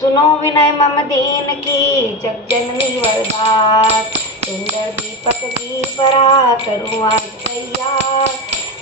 सुनो विनय मम दीन की जगजननी वरदात। सुंदर दीपक की परा करूँ आज तैयार,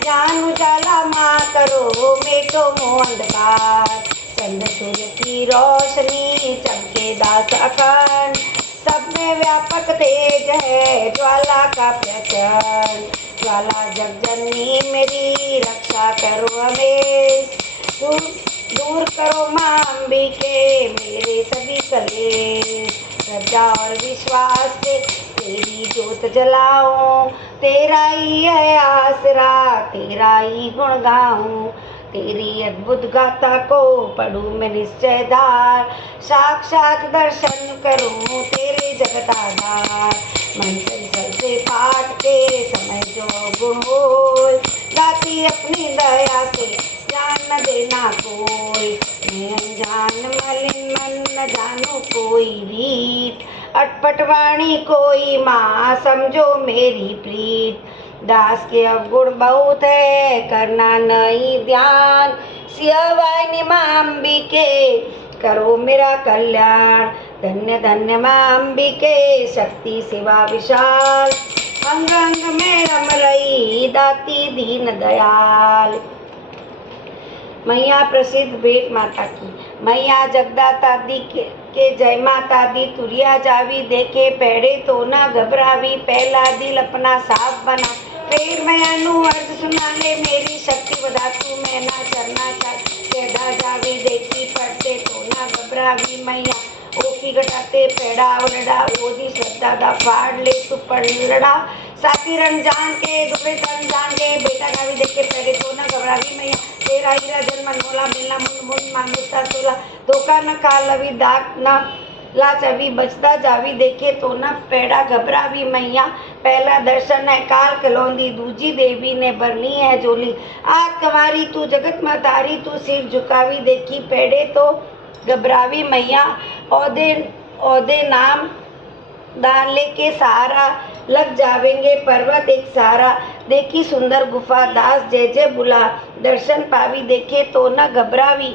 ज्ञान उजाला माँ करो मेटो मोह अंधकार। चंद्र सूर्य की रोशनी चमके दास अखंड, सब में व्यापक तेज है ज्वाला का प्रचंड। ज्वाला जगजननी मेरी रक्षा करो हमेश, दूर करो माँ अंबिके मेरे सभी कलेश। श्रद्धा और विश्वास से तेरी जोत जलाऊं, तेरा ही है आसरा तेरा ही गुण गाऊं। तेरी अद्भुत गाथा को पढ़ूं मैं निश्चयदार, साक्षात दर्शन करूं तेरे जगत आधार। मन चंचल से पाठ के समय जो गुण होय, गाती अपनी दया से जान न देना कोई। मैं अनजान मलिन मन न जानू कोई रीत, अटपट वाणी कोई माँ समझो मेरी प्रीत। दास के अवगुण बहुत है करना नहीं ध्यान, सियावाहिनी माँ अंबिके करो मेरा कल्याण। धन्य धन्य माँ अंबिके शक्ति सेवा विशाल, अंग अंग में रम रही दाती दीन दयाल। मैया प्रसिद्ध भेंट माता की। मैया जगदाता दी के जय माता दी, तुरिया जावी देखे पेड़े तो ना घबरावी। पहला दिल अपना साफ बना फिर मैं अनु अर्ज सुना ले, मेरी शक्ति बधा तू मैं ना चरना चाह। कैदा जावी देखी पड़ते तो ना घबरावी, मैया ओपी घटाते पेड़ा उड़ा ओदी श्रद्धा दा फाड़ ले तू पड़ लड़ा। साथी रण जान के दुबे तन जान के बेटा गावी देखे पेड़े तो ना घबरावी, मैया तेरा हीरा जन्म नोला मिलना मुन मुन मानुषता सोला। धोखा न खा लवी दाग न लाच अभी बचता जावी देखे तो न पेड़ा घबरावी, मैया पहला दर्शन है काल कलौंदी दूजी देवी ने भरनी है झोली। आग कमारी तू जगत मातारी तू सिर झुकावी देखी पेड़े तो घबरावी, मैया औदे औदे नाम दान लेके सहारा लग जावेंगे पर्वत एक सहारा। देखी सुंदर गुफा दास जय जय बुला, दर्शन पावी देखे तो न घबरावी।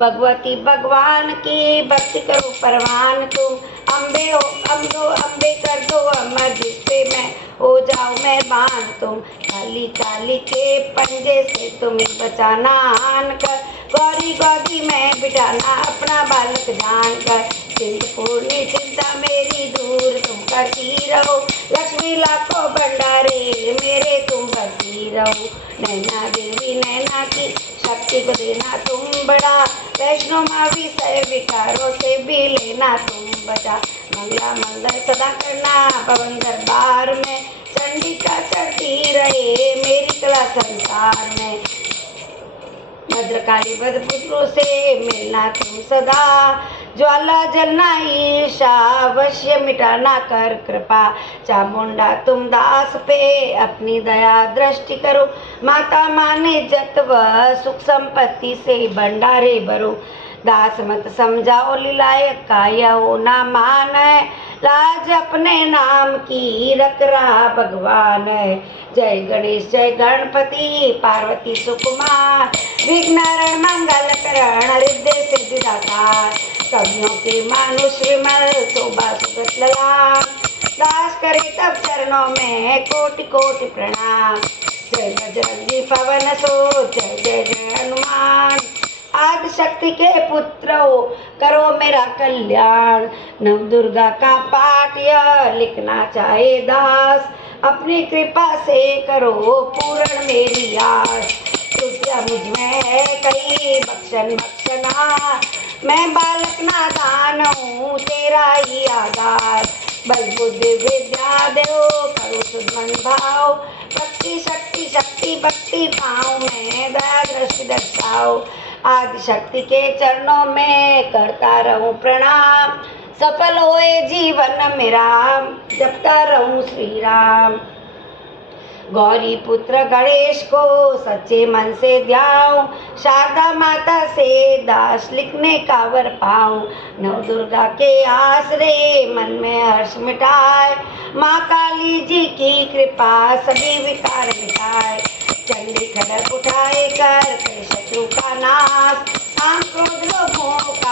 भगवती भगवान की भक्ति करो परवान तुम, अम्बे हो अम्बो अम्बे कर दो अमर जिसपे मैं हो जाओ मेहरबान तुम। काली काली के पंजे से तुम्हें बचाना आन कर, गौरी गोदी में बिठाना अपना बालक जान कर। चिंतपूर्णी चिंता मेरी दूर तुम करती रहो, लक्ष्मी लाखों भंडारे मेरे तुम भरती रहो। नैना देवी नैना की शक्ति को देना तुम बड़ा, वैष्णो मावी से विकारों से भी लेना तुम बचा। मंगला मंगल सदा करना पवन दरबार में, चंडिका चढ़ती रहे मेरी कला संसार में। भद्रकाली बदपुत्रों से मिलना तुम सदा, ज्वाला जलना ईशा अवश्य मिटाना कर कृपा। चामुंडा तुम दास पे अपनी दया दृष्टि करो, माता माने जतव सुख संपत्ति से भंडारे भरो। दास मत समझाओ लीलायक का यह ना मान है, लाज अपने नाम की रख रहा भगवान है। जय गणेश जय गणपति पार्वती सुकुमार, विघ्नारण मंगल करण हृदय सिद्धिदाता। कवियों के मानुष विमल शोभा सुगत ललाम, दास करे तब चरणों में कोटि कोटि प्रणाम। जय बजरंगी पवन सो जय जय जय हनुमान, आदि शक्ति के पुत्र हो करो मेरा कल्याण। नव दुर्गा का पाठ यह लिखना चाहे दास, अपनी कृपा से करो पूर्ण मेरी आस। तुझ्या मुझ में है कई बख्शन बख्शना, मैं बालक नादान हूँ तेरा ही आधार। बल बुद्धि विद्या देव करो सुमन भाव, भक्ति शक्ति शक्ति भक्ति पाऊँ मैं दया दृष्टि दर्शाओ। आदि शक्ति के चरणों में करता रहूं प्रणाम, सफल होए जीवन मेरा जपता रहूं श्री राम। गौरी पुत्र गणेश को सच्चे मन से ध्याऊं, शारदा माता से दास लिखने का वर पाऊं। नव दुर्गा के आसरे मन में हर्ष मिटाए, माँ काली जी की कृपा सभी विकार मिटाए। चंडी खड़ग उठाए कर शत्रु का नाश, काम क्रोध लोभों का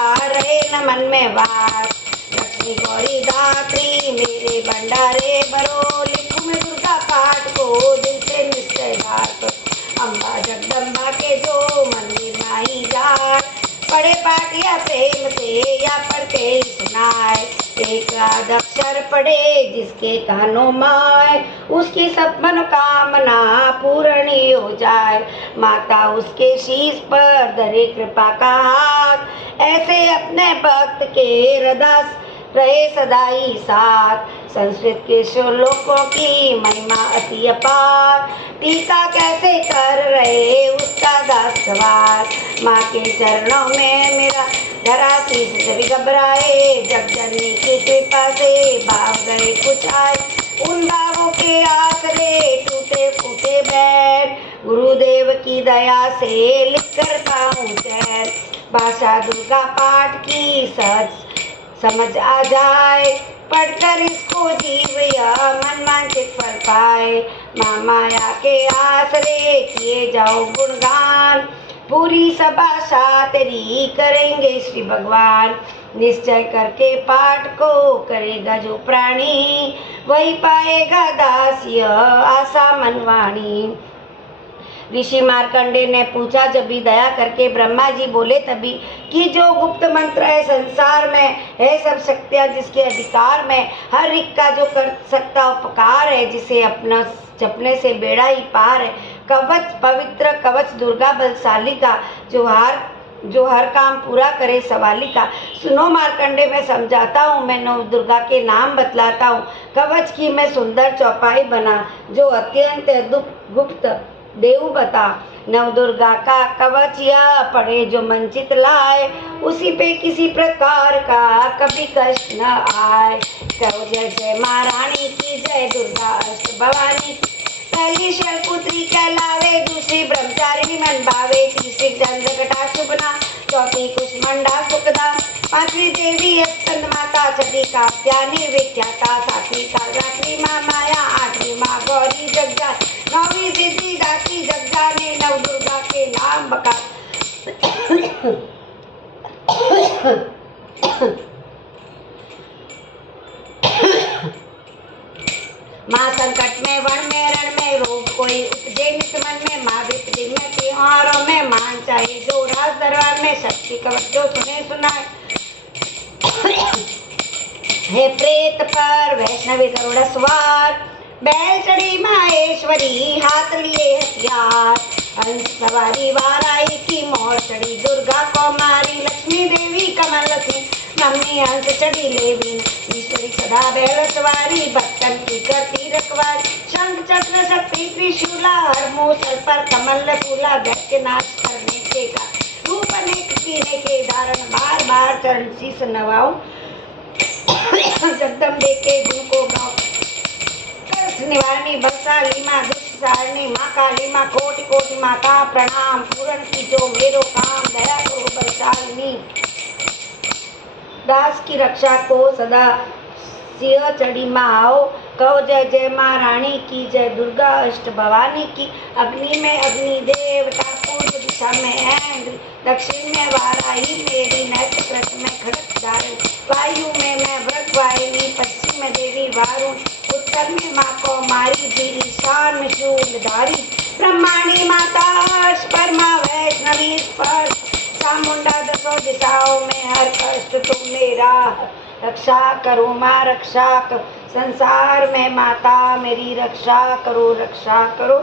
न मन में वास। लक्ष्मी गौरी दात्री मेरे भंडारे भरो, लिखूं मैं दुर्गा पाठ को दिल से निश्चय धार करो। अम्बा जगदम्बा के जो मंदिर नहीं जाए, पढ़े पाठ या प्रेम से या पढ़ के ही सुनाए। एक आध अक्षर पढ़े जिसके कानों माए, उसकी सब मनोकामना पूर्ण ही हो जाए। माता उसके शीश पर धरे कृपा का हाथ, ऐसे अपने भक्त के हृदय रहे सदा ही साथ। संस्कृत के श्लोकों की महिमा अति अपार, टीका कैसे कर रहे उसका दास सवार। माँ के चरणों में मेरा धरा शीश सभी घबराए, जगजननी की कृपा से भाव गए कुछ आए। उन भावों के आसरे टूटे फूटे बैठ, गुरुदेव की दया से लिख कर पाऊं चैन। भाषा दुर्गा पाठ की सहज समझ आ जाए, पढ़कर इसको जीव या मन वांछित फल पाए। माँ माया के आसरे किए जाओ गुणगान, पूरी सभा तेरी करेंगे श्री भगवान। निश्चय करके पाठ को करेगा जो प्राणी, वही पाएगा दास्य आशा मनवाणी। ऋषि मार्कंडे ने पूछा, जब भी दया करके ब्रह्मा जी बोले तभी, कि जो गुप्त मंत्र है संसार में है सब शक्तियाँ जिसके अधिकार में, हर एक का जो कर सकता उपकार है, जिसे अपना जपने से बेड़ा ही पार है। कवच पवित्र कवच दुर्गा बलशाली का, जो हर काम पूरा करे सवाली का। सुनो मार्कंडे, मैं समझाता हूँ, मैं नव दुर्गा के नाम बतलाता हूँ। कवच की मैं सुंदर चौपाई बना, जो अत्यंत गुप्त देव बता। नव दुर्गा का कवच या पढ़े जो मन चित लाए, उसी पे किसी प्रकार का कभी कष्ट न आए। कहो जय जय माँ रानी की, जय दुर्गा अष्ट भवानी की। पहली शैलपुत्री कहलावे, दूसरी ब्रह्मचारिणी मन भावे, तीसरी चंद्रकटा शुभना, चौथी कुष्मंडा सुखदा, पांचवी देवी स्कंद माता, छठी कात्यायनी विख्याता, सातवीं कालरात्रि माँ माया, आठवीं माँ गौरी जगजा, नौवीं सिद्धि दात्री जगजाने। नव दुर्गा के नाम बका माँ संकट में वन में रण में, रोग कोई उपजे नित मन में। माँ विपत्ति में त्योहारों में, मान चाहे जो राज दरबार में। शक्ति कवच जो सुने सुनाए, हे प्रेत पर वैष्णवी गरुड़ सवार। बैल चढ़ी माहेश्वरी हाथ लिए हथियार, हंस सवारी वाराई की मोर चढ़ी दुर्गा को मारी। लक्ष्मी देवी कमल सिंह मम्मी हंस चढ़ी लेविन, ईश्वरी सदा बैल सवारी भक्तन की करती रखवारी। शंख चक्र शक्ति त्रिशूला, हर मूसल पर कमल फूला। दैत्य नाश करने के का रूप अनेक कीने के धारण, बार बार चरण शीस नवाऊं। जगदम्बे के गुण को गाऊं, निवारणी बलशाली माँ दुष्ट सारणी, माँ काली माँ कोटि कोटि माता प्रणाम। पूर्ण की जो मेरो काम, दया करो बलशालिनी। दास की रक्षा को सदा सिंह चढ़ी माँ आओ। कहो जय जय माँ रानी की, जय दुर्गा अष्ट भवानी की। अग्नि में अग्नि देवता, पूर्व दिशा में इंद्र, दक्षिण में वाराही मेरी, नैत्य कृत में खड़क धारण। वायु में मैं व्रत वाहिनी, पश्चिम में देवी वारुण, उत्तर में माँ को मारी जी, ईशान में शूलधारी। ब्रह्माणी माता परमा वैष्णवी स्पर्श, चामुंडा दसों दिशाओं में हर कष्ट तुम मेरा। रक्षा करो माँ रक्षा करो, संसार में माता मेरी रक्षा करो रक्षा करो।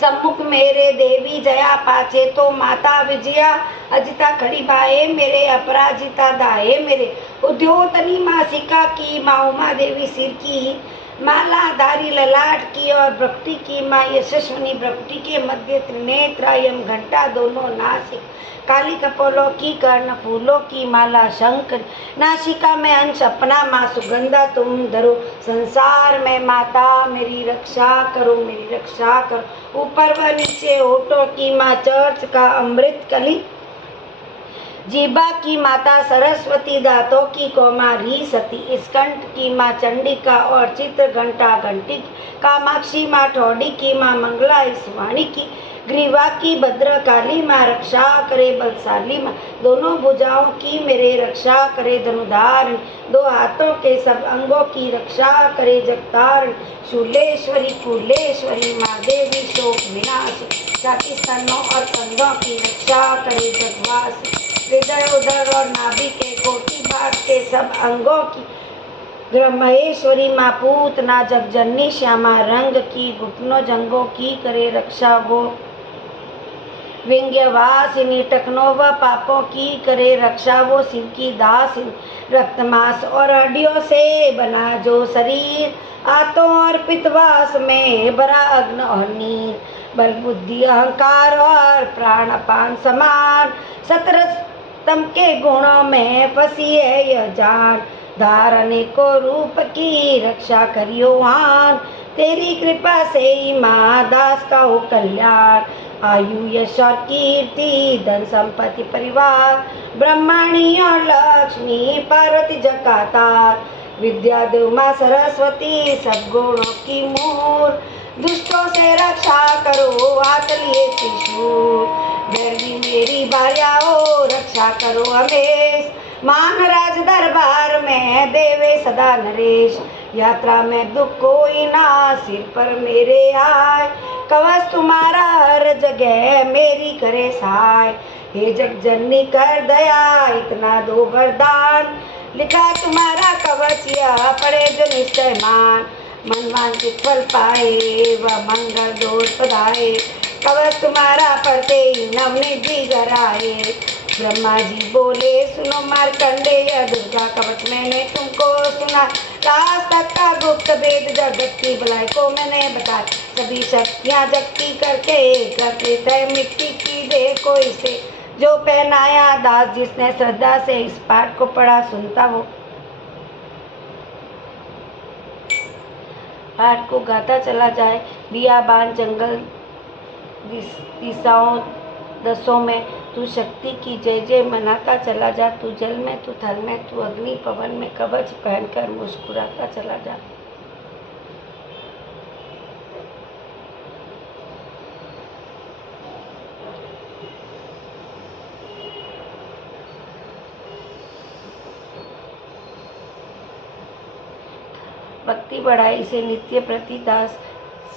सम्मुख मेरे देवी जया पाछे तो माता विजया, अजिता खड़ी बाए मेरे, अपराजिता दाए मेरे। उद्योतनी मासिका की माँ उमा देवी सिर की, माला धारी ललाट की और भ्रकुटी की माँ यशस्विनी, भ्रकुटी के मध्य त्रिनेत्रायम घंटा दोनों नासिक, काली कपोलों की कर्ण फूलों की माला शंकर, नासिका में अंश अपना माँ सुगंधा तुम धरो। संसार में माता मेरी रक्षा करो मेरी रक्षा करो। ऊपर व नीचे होठों की माँ चर्च का अमृत कली, जीबा की माता सरस्वती, दांतों की कौमारी सती, स्कंठ की माँ चंडिका और चित्र घंटा घंटी, कामाक्षी माँ ठोडी की माँ मंगला इस वाणी की, ग्रीवा की भद्रकाली माँ रक्षा करे बलशाली माँ, दोनों भुजाओं की मेरे रक्षा करे धनुधारण, दो हाथों के सब अंगों की रक्षा करे जगतारण, शूलेश्वरी कुलेश्वरी माँ देवी शोक विनाश, छाती स्तनों और कंधों की रक्षा करे जगवास, हृदय उदर और नाभि के कोटि भाग के सब अंगों की महेश्वरी माँ पूतना जगजननी श्यामा रंग की, घुटनों जंगों की करे रक्षा वो विंध्यवासिनी, टखनों व पापों की करे रक्षा वो शिव की दास, रक्त मांस और हड्डियों से बना जो शरीर, आतों और पितवास में भरा अग्न और नीर, बल बुद्धि अहंकार और प्राण अपान समान, सतरस्तम के गुणों में फंसी है यह जान, धारने को रूप की रक्षा करियो आन, तेरी कृपा से ही माँ दास का हो कल्याण, आयु यश और कीर्ति धन संपत्ति परिवार, ब्रह्मणी और लक्ष्मी पार्वती जगतार, विद्या देव माँ सरस्वती सब गुणों की मूल, दुष्टों से रक्षा करो हाथ लिए त्रिशूल, गर्वी मेरी भार्याओ रक्षा करो हमेश, मान राज दरबार में देवे सदा नरेश, यात्रा में दुख कोई ना सिर पर मेरे आए, कवच तुम्हारा हर जगह मेरी करे सहाय, हे जगजननी कर दया इतना दो वरदान, लिखा तुम्हारा कवच यह पढ़े जो निश्चय मान, मनवांछित फल पाए व मंगल दोष पधारे, कवच तुम्हारा पढ़ते ही नवनीत जी घर आए, ब्रह्मा जी बोले सुनो मार्कंडेय दुर्गा कवच मैंने तुमको सुना, आज तक का गुप्त वेद जगत की भलाई को मैंने बताया, सभी शक्तियाँ जगती करके एकत्रित है मिट्टी की दे कोई से, जो पहनाया दास जिसने श्रद्धा से इस पाठ को पढ़ा, सुनता वो पाठ को गाता चला जाए, बियाबान जंगल दिशाओं दसों में तू शक्ति की जय जय मनाता चला जा, तू जल में तू थल में तू अग्नि पवन में कवच पहनकर मुस्कुराता चला जा। भक्ति बढ़ाए इसे नित्य प्रति दास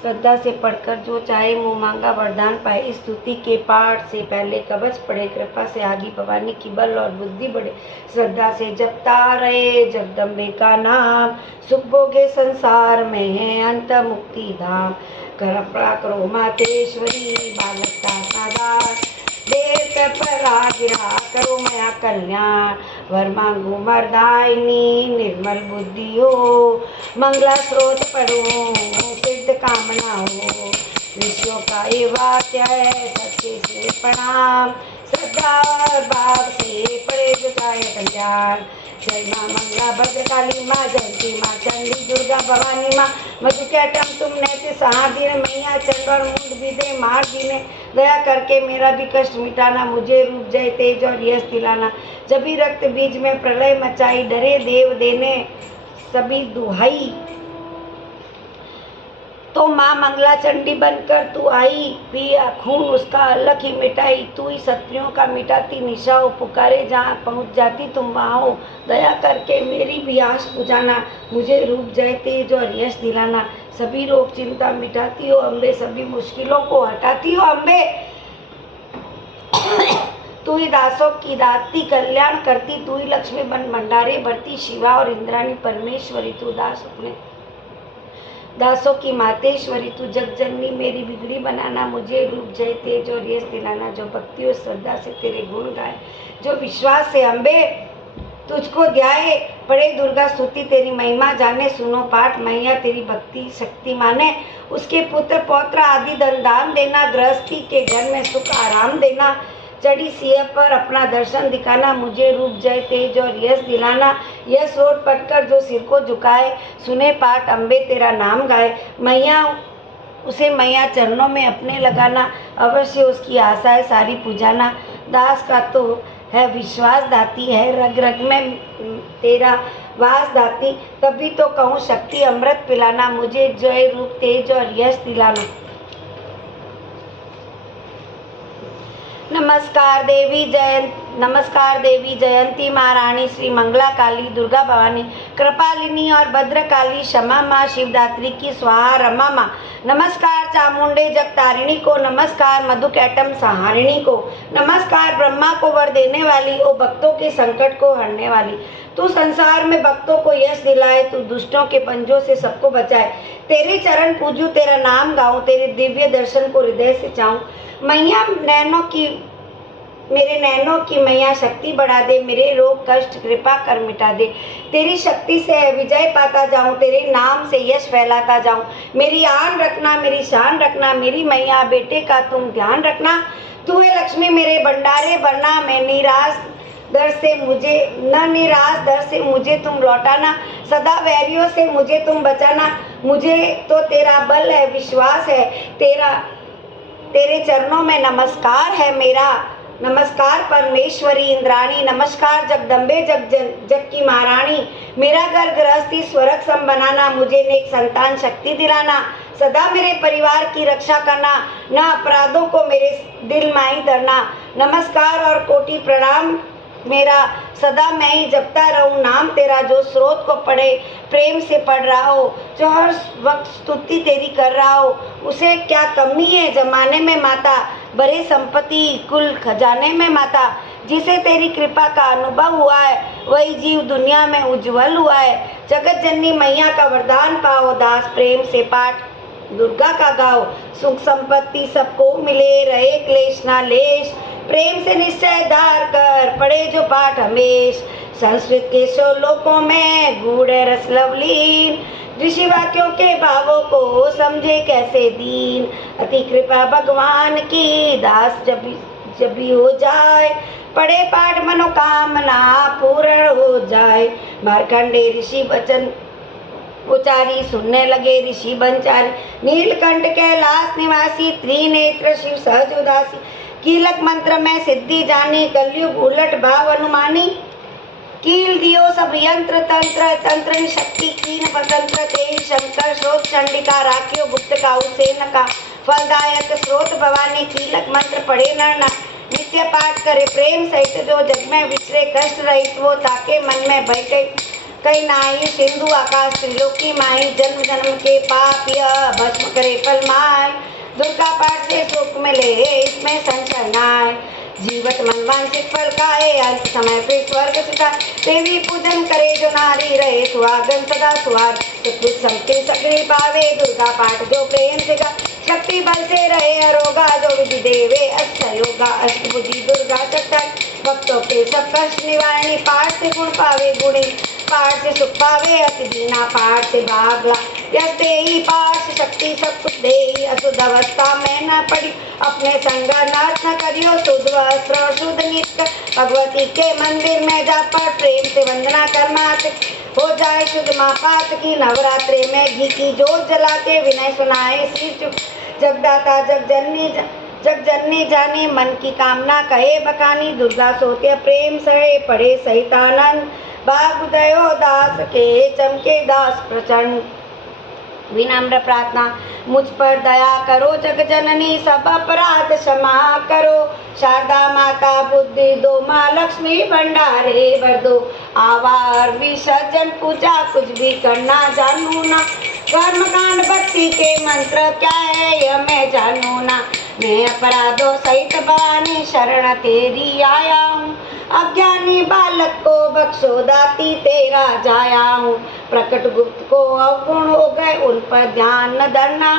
श्रद्धा से पढ़कर जो चाहे मुँह मांगा वरदान पाए, इस स्तुति के पाठ से पहले कवच पढ़े, कृपा से आगी भवानी की बल और बुद्धि बढ़े, श्रद्धा से जपता रहे जगदम्बे का नाम, सुख भोगे संसार में है अंत मुक्ति धाम, कृपा करो मातेश्वरी बालक का सादार, देर पर आगिरा करो मया कल्याण, वर मांगो मरदायिनी निर्मल बुद्धि हो, मंगला स्रोत पढ़ो सिद्ध कामना हो, विषयों का ये वाक्य है सच्चे से प्रणाम, श्रद्धा और भाव से पढ़े जो चाहे कल्याण, जय माँ मंगला भद्रकाली माँ जयंती माँ चंडी दुर्गा भवानी माँ, मधुकैटम तुमने ते सहादीन मैया चंड और मुंड विदे मार दीने, दया करके मेरा भी कष्ट मिटाना, मुझे रूप जय तेज और यश दिलाना, जभी रक्त बीज में प्रलय मचाई, डरे देव देने सभी दुहाई, तो माँ मंगला चंडी बनकर तू आई, पिया खून उसका अलग ही मिटाई, तू ही शत्रुओं का मिटाती निशा हो, पुकारे जहाँ पहुँच जाती तुम वहाँ हो, दया करके मेरी भी आस बुझाना, मुझे रूप जय तेज और यश दिलाना, सभी रोग चिंता मिटाती हो अम्बे, सभी मुश्किलों को हटाती हो अम्बे, तू ही दासों की दाती कल्याण करती, तू ही लक्ष्मी बन भंडारे भरती, शिवा और इंद्राणी परमेश्वरी, तू दास अपने दासों की मातेश्वरी, तू जगजननी मेरी बिगड़ी बनाना, मुझे रूप जय तेज और यश दिलाना, जो भक्ति और श्रद्धा से तेरे गुण गाए, जो विश्वास से अम्बे तुझको ध्याए, पढ़े दुर्गा स्तुति तेरी महिमा जाने, सुनो पाठ मैया तेरी भक्ति शक्ति माने, उसके पुत्र पौत्र आदि धन दान देना, गृहस्थी के घर में सुख आराम देना, चढ़ी सिंह पर अपना दर्शन दिखाना, मुझे रूप जय तेज और यश दिलाना, यह सोट पढ़कर जो सिर को झुकाए, सुने पाठ अम्बे तेरा नाम गाए, मैया उसे मैया चरणों में अपने लगाना, अवश्य उसकी आशाएं सारी पुजाना, दास का तो है विश्वास दाती है, रग रग में तेरा वास दाती, तभी तो कहूँ शक्ति अमृत पिलाना, मुझे जय रूप तेज और यश दिलाना। नमस्कार देवी जयंती महारानी, श्री मंगला काली, दुर्गा भवानी, कृपालिनी और भद्रकाली, क्षमा माँ, शिवदात्री की स्वाहा, रमा माँ। नमस्कार चामुंडे जगतारिणी को, नमस्कार मधुकैटम सहारिणी को, नमस्कार ब्रह्मा को वर देने वाली, ओ भक्तों के संकट को हरने वाली। तू संसार में भक्तों को यश दिलाए, तू दुष्टों के पंजों से सबको बचाए। तेरे चरण पूजूं, तेरा नाम गाऊं, तेरे दिव्य दर्शन को हृदय से चाहूं। मैया मेरे नैनों की मैया शक्ति बढ़ा दे, मेरे रोग कष्ट कृपा कर मिटा दे। तेरी शक्ति से विजय पाता जाऊं, तेरे नाम से यश फैलाता जाऊं। मेरी आन रखना, मेरी शान रखना, मेरी मैया बेटे का तुम ध्यान रखना। तू है लक्ष्मी मेरे भंडारे भरना, मैं निराश दर से मुझे तुम लौटाना। सदा वैरियों से मुझे तुम बचाना। मुझे तो तेरा बल है, विश्वास है तेरे चरणों में नमस्कार है मेरा। नमस्कार परमेश्वरी इंद्राणी, नमस्कार जगदम्बे जग की महारानी। मेरा घर गृहस्थी स्वर्ग सम बनाना, मुझे नेक संतान शक्ति दिलाना। सदा मेरे परिवार की रक्षा करना, न अपराधों को मेरे दिल में ही धरना। नमस्कार और कोटि प्रणाम मेरा, सदा मैं ही जपता रहूं नाम तेरा। जो स्रोत को पढ़े प्रेम से पढ़ रहा हो, जो हर वक्त स्तुति तेरी कर रहा हो, उसे क्या कमी है जमाने में माता। बड़े संपत्ति कुल खजाने में माता, जिसे तेरी कृपा का अनुभव हुआ है, वही जीव दुनिया में उज्जवल हुआ है। जगत जननी मैया का वरदान पाओ, दास प्रेम से पाठ दुर्गा का गाओ। सुख संपत्ति सबको मिले, रहे क्लेश ना लेश। प्रेम से निश्चय धार कर पढ़े जो पाठ हमेश। संस्कृत के श्लोकों में गूढ़ रस लवलीन, ऋषि वाक्यों के भावों को समझे कैसे दीन। अति कृपा भगवान की, दास जब भी हो जाए, पढ़े पाठ मनोकामना पूर्ण हो जाए। मार्कंडे ऋषि वचन उचारी, सुनने लगे ऋषि बनचारी। नीलकंठ कैलाश निवासी, त्रिनेत्र शिव सहज उदासी। कीलक मंत्र में सिद्धि जानी, कलयुग उलट भाव अनुमानी। कील दियो सब यंत्र तंत्र, तंत्र शक्ति कीन स्वतंत्र। तेई शंकर स्रोत चंडिका, राखियो गुप्त का उसेन का। फलदायक स्रोत भवानी, कीलक मंत्र पढ़े नर। नित्य पाठ करे प्रेम सहित, जो जग में विचरे कष्ट रहित वो। ताके मन में भय कई नाई, सिंधु आकाश त्रिलोकी माई। जन्म जन्म के पाप यह भस्म करे फल माय। दुर्गा पाठ से सुख मिले, इसमें संशय नाय। जीवत मन वांछित फल खाए, अंत समय फिर स्वर्ग सिखाए। देवी पूजन करे जो नारी, रहे सुहागन सदा सुहाग। सुकृत शक्ति सक्रिय पावे, दुर्गा पाठ जो प्रेम से गा। शक्ति बल से रहे अरोगा, जो विधि देवे अष्ट योगा। अष्टभुजी दुर्गा चट्टाई, भक्तों के सब कष्ट निवारणी। पाठ से गुण पावे गुणी, पाठ से सुख पावे अति दीना। पाठ से भागला यश देही, पाठ से शक्ति सब कुछ देही। अशुद्ध अवस्था में न पड़ी, अपने संग नाश न करियो। शुद्ध वस्त्र शुद्ध नित्य, भगवती के मंदिर में जा पर प्रेम से वंदना कर मात। हो जाए शुद्ध माँ पात की, नवरात्रे में घी की जोत जला के विनय सुनाए सिर चुप। जगदाता जग जननी जाने, मन की कामना कहे बखानी। दुर्गा सोते प्रेम सहे, पढ़े सहित आनंद। भाग उदयो दास के, चमके दास प्रचंड। विनम्र प्रार्थना मुझ पर दया करो, जग जननी सब अपराध क्षमा करो। शारदा माता बुद्धि दो, माँ लक्ष्मी भंडारे भर दो। आवार विसर्जन पूजा कुछ भी करना जानू ना। कर्म कांड भक्ति के मंत्र क्या है यह मैं जानू ना। मैं अपराधों सहित भवानी शरण तेरी आया हूँ। अज्ञानी बालक को बख्शो दाती तेरा जाया हूँ। प्रकट गुप्त को अवगुण हो गए, उन पर ध्यान न धरना।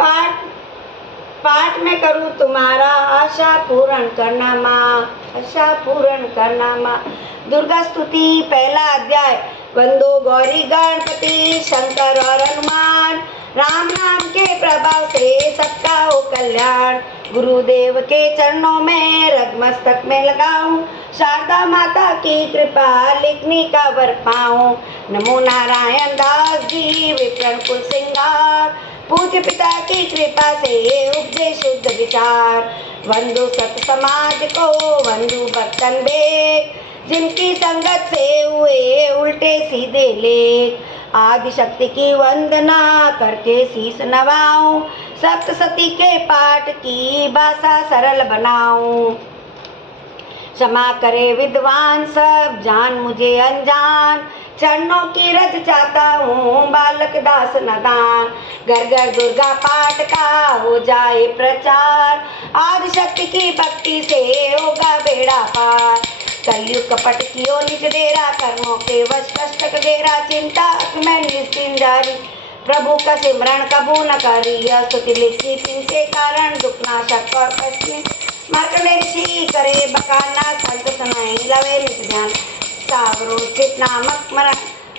पाठ में करूँ तुम्हारा, आशा पूर्ण करना माँ, आशा पूर्ण करना माँ। दुर्गा स्तुति पहला अध्याय। वंदो गौरी गणपति शंकर और हनुमान। राम नाम के प्रभाव से सबका हो कल्याण। गुरुदेव के चरणों में रग मस्तक में लगाऊं। शारदा माता की कृपा लिखने का वर पाऊं। नमो नारायण दास जी विप्रण कुल सिंगार। पूज्य पिता की कृपा से उपजे शुद्ध विचार। वंदो सत समाज को वंदो बर्तन बेग। जिनकी संगत से हुए उल्टे सीधे लेख। आदि शक्ति की वंदना करके शीस नवाऊं। सप्तशती के पाठ की भाषा सरल बनाऊं। क्षमा करे विद्वान सब, जान मुझे अनजान। चरणों की रज चाहता हूँ, बालक दास नदान। घर घर दुर्गा पाठ का हो जाए प्रचार, आदि शक्ति की भक्ति से होगा बेड़ा पार। कलयुग कपट कियो निज डेरा, कर्मों के वश कष्ट घेरा। चिंता में निस्किन जारी, प्रभु का सिमरण कबू न करी। यह स्तुति लिखी जिनके कारण, दुख नाशक और कष्ट मार्कंडेय ऋषि करे बखाना। संत सुनाई लवे नित ध्यान, सावरो स्थित नामक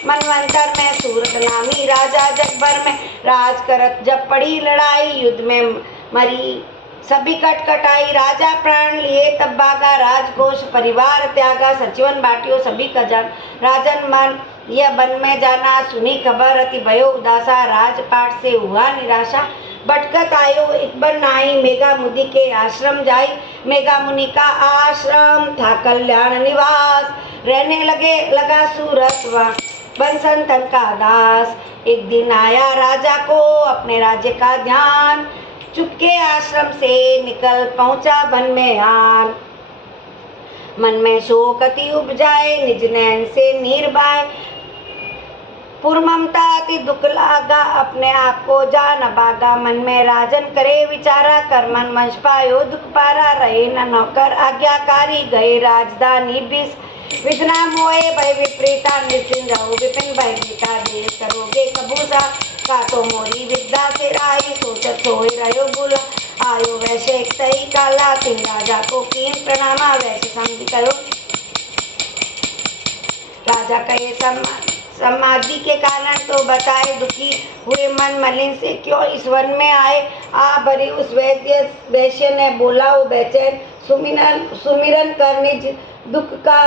मनवंतर में। सूरत नामी राजा जगभर में, राज करत जब पड़ी लड़ाई। युद्ध में मरी सभी कटकटाई, राजा प्राण लिए तब भागा। राजकोष परिवार त्यागा, सचिवन बाटियों सभी का जान। राजन मन यह वन में जाना, सुनी खबर अति भयो उदासा। राजपाट से हुआ निराशा, भटकत आयो एक बार नाई। मेघा मुनि के आश्रम जाई, मेघा मुनि का आश्रम था कल्याण निवास। रहने लगा सूरत वन संतन का दास। एक दिन आया राजा को अपने राज्य का ध्यान, चुपके आश्रम से निकल पहुंचा वन में आन। मन में शोक अति उपजाए, निज नैन से नीर बहाए। ममता अति दुख लागा, अपने आप को जान बागा। मन में राजन करे विचारा, कर मन वंश पायो दुख पारा। रहे न नौकर आज्ञाकारी, गए राजधानी बिस। विघ्ना मोए भय विपरीता, निश्चिंत रहो विपिन भय बीता। देश करोगे कबूसा, का तो मोरी विद्या से राई। सोचत सोए रहो बुला, आयो वैसे एक सही काला। तिन राजा को कीन प्रणामा, वैसे संग करो। राजा कहे समाधि के कारण तो बताए, दुखी हुए मन मलिन से क्यों इस वन में आए। आ भरी उस वैश्य ने बोला वो बेचैन, सुमिरन करने दुख का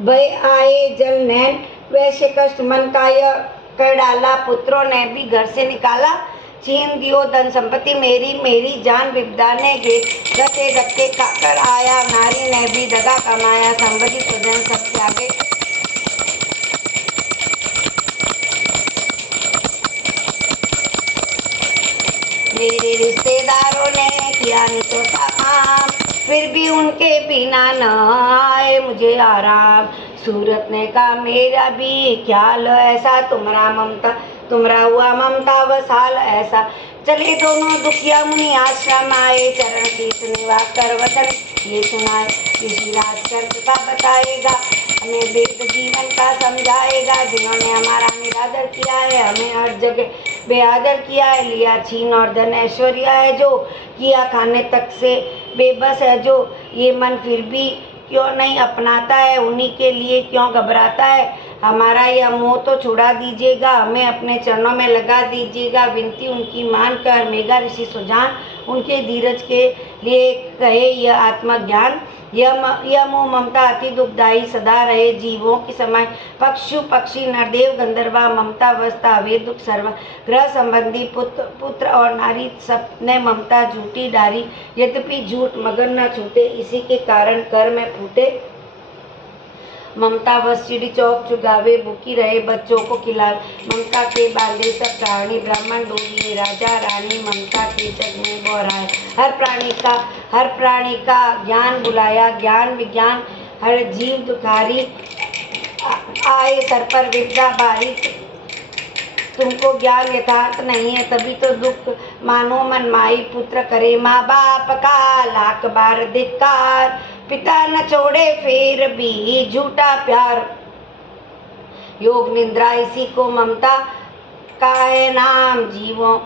भय आए जल नैन। वैश्य कष्ट मन का यह कर डाला, पुत्रों ने भी घर से निकाला। छीन दियो धन संपत्ति मेरी, मेरी जान विपदा ने गते धक्के खाकर आया। नारी ने भी दगा कमाया, संपत्ति स्वजन सब त्यागे। मेरे रिश्तेदारों ने किया नहीं तो काम, फिर भी उनके बिना न आए मुझे आराम। सूरत ने कहा मेरा भी ख्याल ऐसा, तुम्हारा हुआ ममता वसाल ऐसा। चले दोनों दुखिया मुनि आश्रम आए, चरण शीश निवास कर वचन ये सुनाए। ऋषिराज चरित्र का बताएगा, हमें वेद जीवन का समझाएगा। जिन्होंने हमारा निरादर किया है, हमें हर जगह बेआदर किया है। लिया छीन और धन ऐश्वर्य है जो, किया खाने तक से बेबस है जो। ये मन फिर भी क्यों नहीं अपनाता है, उन्हीं के लिए क्यों घबराता है। हमारा यह मोह तो छुड़ा दीजिएगा, हमें अपने चरणों में लगा दीजिएगा। विनती उनकी मानकर मेघा ऋषि सुजान, उनके धीरज के लिए कहे यह आत्मज्ञान। यह मोह ममता अति दुखदायी सदा रहे जीवों की समय। पक्षु पक्षी नरदेव गंधर्वा ममता अवस्था वे दुख सर्व। ग्रह संबंधी पुत्र और नारी सब ने ममता झूठी डारी। यद्यपि झूठ मगर न छूटे, इसी के कारण कर में फूटे। ममता बस चिड़ी चौक चुगावे, भूखी रहे बच्चों को खिलावे। ममता के बांधे सब प्राणी, ब्राह्मण डोलिए राजा रानी। ममता के जग में बोहराए, हर प्राणी का ज्ञान बुलाया। ज्ञान विज्ञान हर जीव दुखारी, आए सर पर विपदा भारी। तुमको ज्ञान यथार्थ नहीं है, तभी तो दुख मानो मन माई। पुत्र करे माँ बाप का लाख बार धिक्कार, पिता न छोड़े फिर भी झूठा प्यार। योग निद्रा इसी को ममता का है नाम, जीवों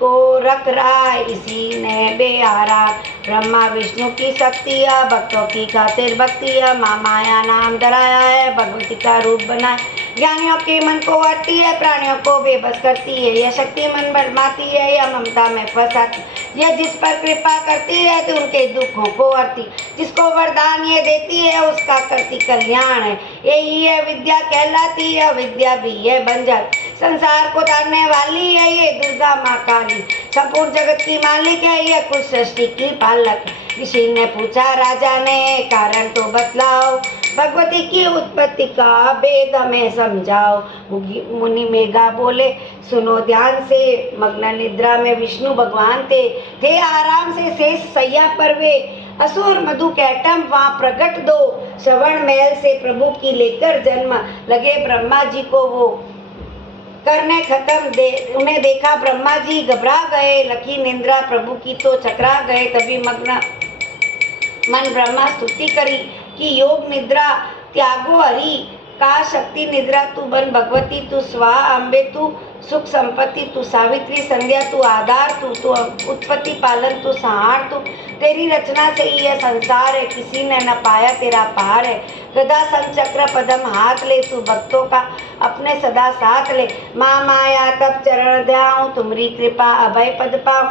को रख रहा है इसी ने बेहारा। ब्रह्मा विष्णु की शक्ति है, भक्तों की खातिर भक्ति है। माँ माया नाम डराया है, भगवती का रूप बनाए। ज्ञानियों के मन को हरती है, प्राणियों को बेबस करती है। यह शक्ति मन भरमाती है, यह ममता में फंसाती। यह जिस पर कृपा करती है तो उनके दुखों को हरती। जिसको वरदान ये देती है उसका करती कल्याण है। यही है विद्या कहलाती है, विद्या भी है बंजर। संसार को तारने वाली है ये दुर्गा माँ काली। संपूर्ण जगत की मालिक है ये, कुछ सृष्टि की पालक। ऋषि ने पूछा राजा ने, कारण तो बतलाओ। भगवती की उत्पत्ति का भेद हमें समझाओ। मुनि मेघा बोले, सुनो ध्यान से। मग्न निद्रा में विष्णु भगवान थे आराम से शेष सैया पर वे। असुर मधु कैटम वहाँ प्रकट दो। श्रवण महल से प्रभु की लेकर जन्म लगे ब्रह्मा जी को वो करने खत्म। उन्हें देखा ब्रह्मा जी घबरा गए। लखी निंद्रा प्रभु की तो चकरा गए। तभी मग्न मन ब्रह्मा स्तुति करी कि योग निद्रा त्यागो हरि का शक्ति निद्रा तू बन भगवती तू स्वाहा अम्बे तू सुख संपत्ति तू सावित्री संध्या तू आधार तू उत्पत्ति पालन तू संहार तू तेरी रचना से ही यह संसार है किसी ने न पाया तेरा पार है। गदा संचक्र पदम हाथ ले तू भक्तों का अपने सदा साथ ले। माँ माया तब चरण ध्याऊं तुमरी कृपा अभय पद पाऊं।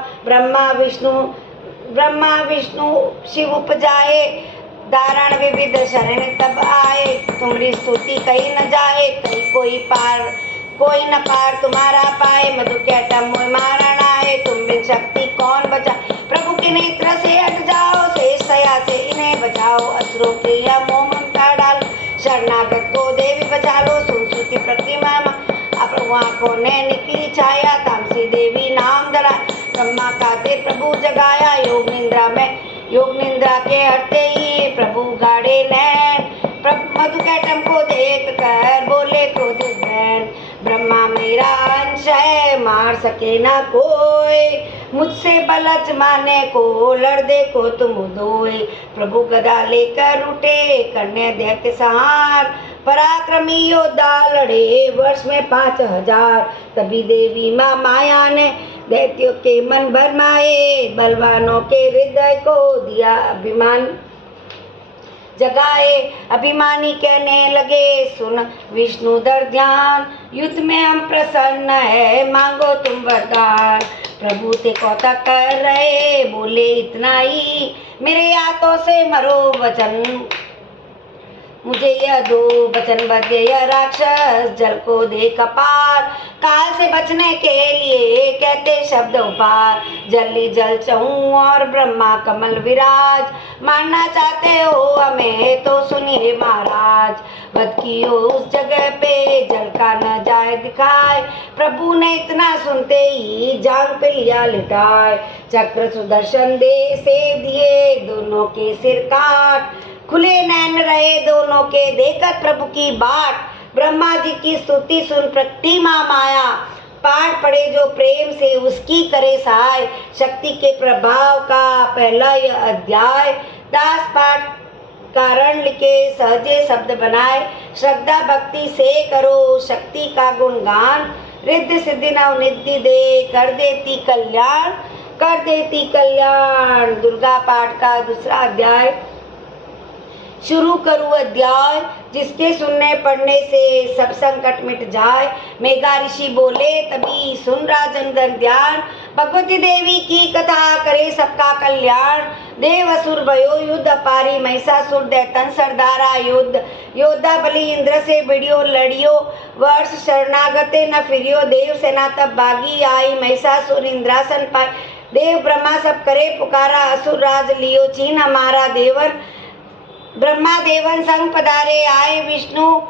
ब्रह्मा विष्णु शिव उपजाए दारण विविध शरण तब आए। तुम्हारी स्तुति कहीं न जाए कोई न पार तुम्हारा पाए। मधु कैटम मोह मारण आए तुम बिन शक्ति कौन बचा। प्रभु के नेत्र से हट जाओ शेष सया से इन्हें बचाओ। असुरों के यह मोह ममता डाल शरणागत को देवी बचा लो। सुन स्तुति प्रतिमा प्रभु आंखों ने निकली छाया तामसी देवी नाम धरा। ब्रह्मा का ते प्रभु जगाया योग निंद्रा के हटते ही प्रभु गाड़े नैन। मधु कैटम को देख कर बोले क्रोधित नैन, ब्रह्मा मेरा अंश है मार सके ना कोई। मुझसे बल अजमाने को लड़ देखो तुम दोए। प्रभु गदा लेकर उठे करने दैत्य संहार। पराक्रमी योद्धा लड़े वर्ष में 5000। तभी देवी माँ माया ने दैत्यों के मन भरमाए। बलवानों के हृदय को दिया अभिमान जगाए। अभिमानी कहने लगे सुन विष्णुधर ध्यान। युद्ध में हम प्रसन्न है मांगो तुम वरदान। प्रभु ते कौतक कर रहे बोले इतना ही मेरे हाथों से मरो वचन। मुझे यह दो वचन बदे यह राक्षस जल को दे कपार। काल से बचने के लिए कहते शब्द उपार। जल्दी जल चहूँ और ब्रह्मा कमल विराज। मारना चाहते हो हमें तो सुनिए महाराज। वध की हो उस जगह पे जल का न जाए दिखाए। प्रभु ने इतना सुनते ही जांग पे लिया लिटाए। चक्र सुदर्शन दे से दिए दोनों के सिर काट। खुले नैन रहे दोनों के देखत प्रभु की बाट। ब्रह्मा जी की स्तुति सुन प्रकटी माँ माया। पाठ पढ़े जो प्रेम से उसकी करे सहाय। शक्ति के प्रभाव का पहला यह अध्याय। दास पाठ कारण लिखे सहजे शब्द बनाए। श्रद्धा भक्ति से करो शक्ति का गुणगान। रिद्धि सिद्धि नवनिधि दे कर देती कल्याण। दुर्गा पाठ का दूसरा अध्याय शुरू करूँ अध्याय जिसके सुनने पढ़ने से सब संकट मिट जाए। मेघा ऋषि बोले तभी सुन राजन ध्यान। भगवती देवी की कथा करे सबका कल्याण। देव असुर भयो युद्ध अपारी महिषासुर दैतन सरदारा युद्ध। योद्धा बलि इंद्र से भिड़ियो लड़ियो वर्ष शरणागते न फिरियो। देव सेना तब भागी आई महिषासुर इंद्रासन पाए। देव ब्रह्मा सब करे पुकारा असुर राज लियो चीन हमारा देवर। ब्रह्मा देवन संग पधारे आए विष्णु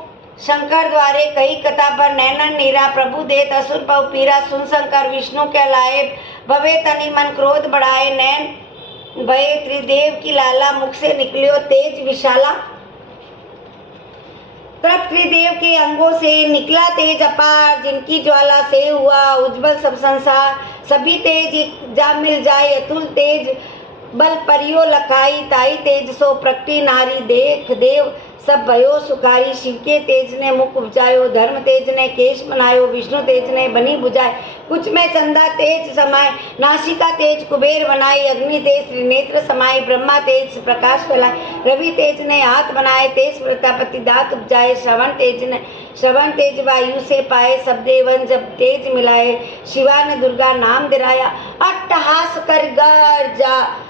शंकर द्वारे। कही कथा पर नैनन नीरा प्रभु देत असुर पव पीरा। सुन शंकर विष्णु कहलाए भवे तनि मन क्रोध बढ़ाए। नैन भये त्रिदेव की लाला मुख से निकलियो तेज विशाला। तब त्रिदेव के अंगों से निकला तेज अपार। जिनकी ज्वाला से हुआ उज्जवल सब संसार। सभी तेज जा मिल जाए अतुल तेज। बल परियो लखाई ताई तेज सो प्रकटी नारी। देख देव सब भयो सुखारी। शिव के तेज ने मुख उपजायो। धर्म तेज ने केश बनायो। विष्णु तेज ने बनी बुझाए। कुछ में चंदा तेज समाये। नासिका तेज कुबेर बनाई। अग्नि तेज त्रिनेत्र समाये। ब्रह्मा तेज प्रकाश फैलाए। रवि तेज ने हाथ बनाए। तेज प्रतापति दांत उपजाए। श्रवण तेज वायु से पाए। सब देवन जब तेज मिलाए। शिवा ने दुर्गा नाम दिलाया। अट्टहास कर गर्जा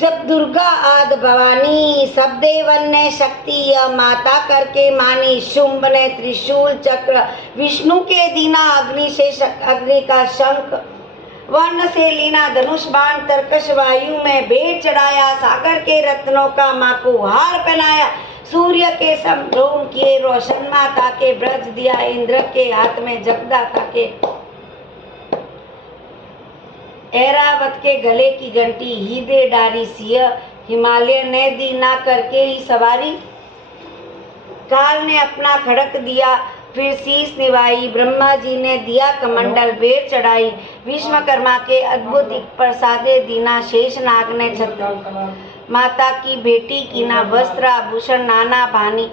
जब दुर्गा आद भवानी। सब देवन ने शक्ति माता करके मानी। शुंभ ने त्रिशूल चक्र विष्णु के दीना। अग्नि का शंख वर्ण से लीना। धनुष बाण तरकश वायु में भेंट चढ़ाया। सागर के रत्नों का माँ को हार पहनाया। सूर्य के संभ्रम किए रोशन माता के, ब्रज दिया इंद्र के हाथ में जगदाता के, ऐरावत के गले की घंटी ही दे डारी सिया, हिमालय ने दी ना करके ही सवारी, काल ने अपना खड़क दिया फिर शीश निभाई, ब्रह्मा जी ने दिया कमंडल बेर चढ़ाई, विश्वकर्मा के अद्भुत प्रसादे दीना, शेष नाग ने छत्र माता की बेटी कीना, वस्त्र आभूषण नाना भानी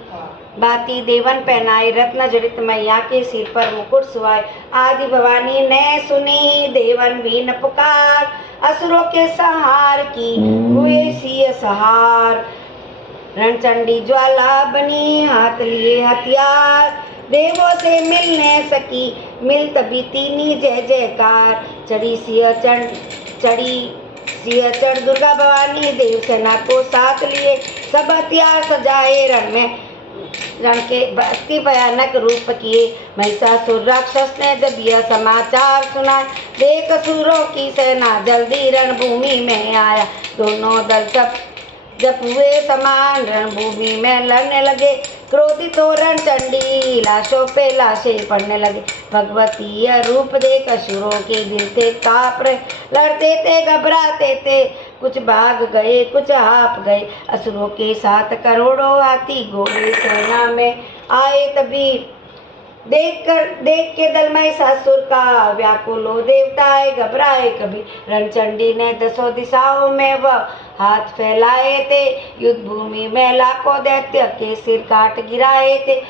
भांति देवन पहनाए, रत्न जड़ित मैया के सिर पर मुकुट सुहाए, आदि भवानी ने सुनी देवन भी न पुकार, असुरों के संहार की हुए सिय सहार, रणचंडी ज्वाला बनी हाथ लिए हथियार, देवों से मिलने सकी मिल तभी तीनी जय जयकार, चढ़ी सिंहचढ़ दुर्गा भवानी, देव सेना को साथ लिए, सब हथियार सजाए रण के अति भयानक रूप किए, महिषासुर राक्षस ने जब यह समाचार सुना, देख असुरों की सेना जल्दी रणभूमि में आया, दोनों दल जब हुए समान रणभूमि में लड़ने लगे, क्रोधित हो रणचंडी लाशों पे लाशें पड़ने लगे, भगवतीय रूप देख असुरों के दिल थे कांप रहे, लड़ते थे घबराते थे, कुछ भाग गए कुछ हाफ गए, असुरों के साथ करोड़ों हाथी घोड़े सेना में आए, तभी देख के दल महिषासुर का व्याकुल हो देवताए घबराए कभी, रणचंडी ने दसों दिशाओं में वह हाथ फैलाए थे, युद्ध भूमि में लाखों दैत्य के सिर काट गिराए थे,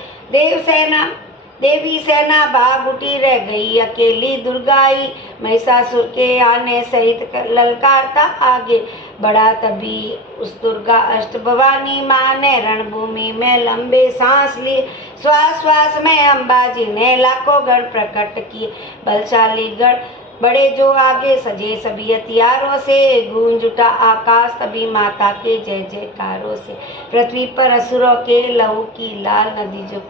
देवी सेना भाग उठी, रह गई अकेली दुर्गाई, महिषासुर के आने सहित ललकारता आगे बढ़ा, तभी उस दुर्गा अष्ट भवानी माँ ने रणभूमि में लंबे सांस लिए, श्वास श्वास में अंबाजी ने लाखों गण प्रकट किए, बलशाली गण बड़े जो आगे सजे सभी हथियारों से, गूंज उठा आकाश तभी माता के जय जयकारों से, पृथ्वी पर असुरों के लहू की लाल नदी जो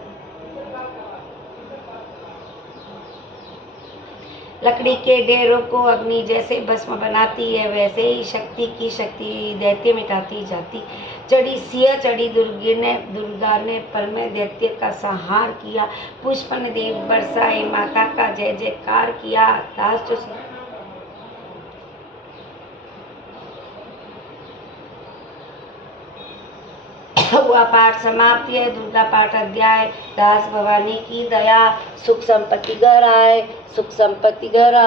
लकड़ी के ढेरों को अग्नि जैसे भस्म बनाती है, वैसे ही शक्ति की शक्ति दैत्य मिटाती जाती, चढ़ी दुर्गा ने पल में दैत्य का संहार किया, पुष्पन देव बरसाए माता का जय जयकार किया, दास जो हुआ पाठ समाप्ति है। दुर्गा पाठ अध्याय। दास भवानी की दया, सुख संपत्ति घर आए, सुख संपत्ति घर आए।